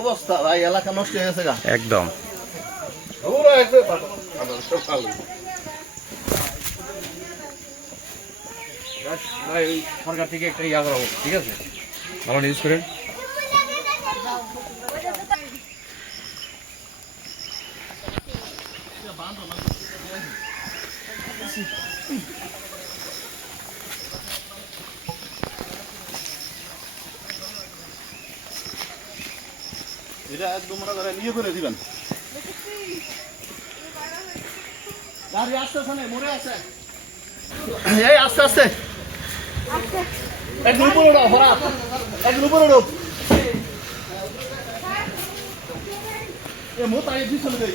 অবস্থা ভাই, এলাকা নষ্ট হয়ে গেছে একদম। সরকার থেকে একটা ইয়া করা হোক, ঠিক আছে? ভালো নিউজ করেন। এটা একদম নিয়ে করে দিবেন। গাড়ি আসতেছে না, মরে আছে। এই আস্তে আস্তে একদম উপরে উঠাও, হরা একদম উপরে উঠো। মোটা পিছনে দেই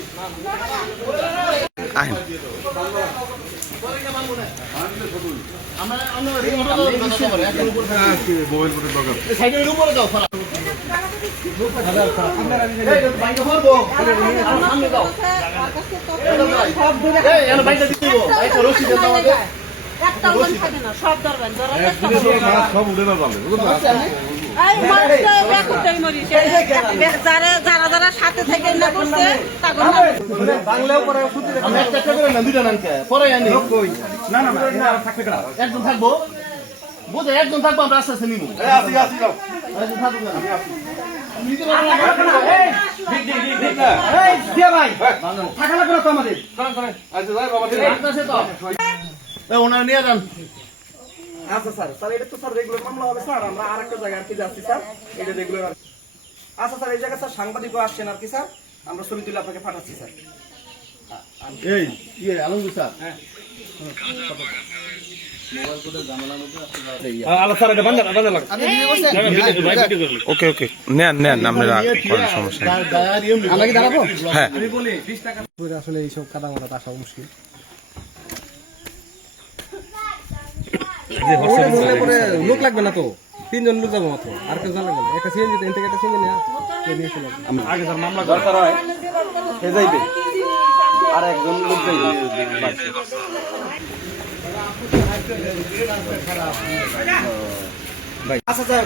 উপরে দাও, যারা সাথে থেকে না করছে একজন থাকবো, বুঝে একজন থাকবো, আমরা আস্তে আস্তে নিবো। ওনারা নিয়ে যান। আচ্ছা স্যার, স্যার এটা তো স্যার রেগুলার মামলা হবে স্যার, আমরা আরেকটা জায়গায় আর কি যাচ্ছি স্যার, এটা রেগুলার। আচ্ছা স্যার, এই জায়গায় স্যার সাংবাদিকও আসছেন আর কি স্যার, আমরা ছবি তুলে আপনাকে পাঠাচ্ছি স্যার। এই আলমগীর স্যার, ওকে ওকে, নেন নেন, আপনারা সমস্যা নেই। হ্যাঁ, আসলে এইসব কাদা মাটা আসা মুশকিল। লোক লাগবে না তো, 3 জন লোক যাবো মাত্র, আর কেউ লাগবে না। একটা সিএনজি থেকে একটা সিএনজি নিয়ে চলে আগে স্যার মামলা দরকার হয়, এ যাইবে আর একজন লোক যাইবে। আচ্ছা স্যার,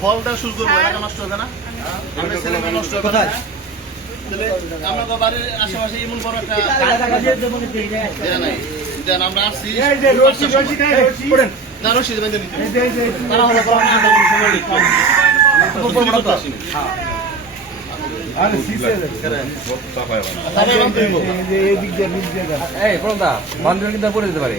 ফলটা শুরু করবো, এলাকা নষ্ট হবে না, নষ্ট হবে না। আপনাদের বাড়ির আশেপাশে এমন বড় একটা আমরা আসছি, রশিদ বেঁধে নিতে তারা হলো বান্ধব কিন্তু পড়ে যেতে পারে।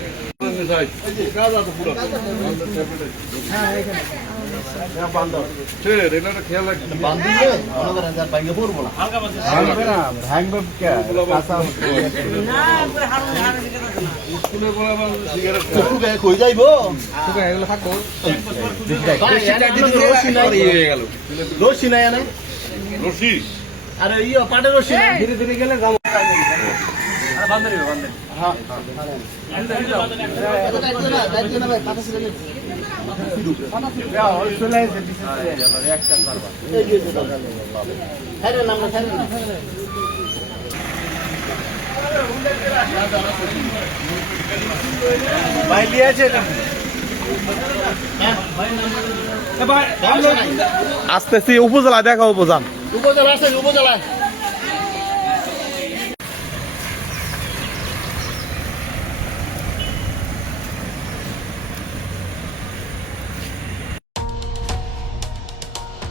আরে ইয়ে পাটের রশি ধীরে ধীরে গেলে যাবো। আসতেছি উপজেলা, দেখা উপজান উপজেলা আছে, উপজেলা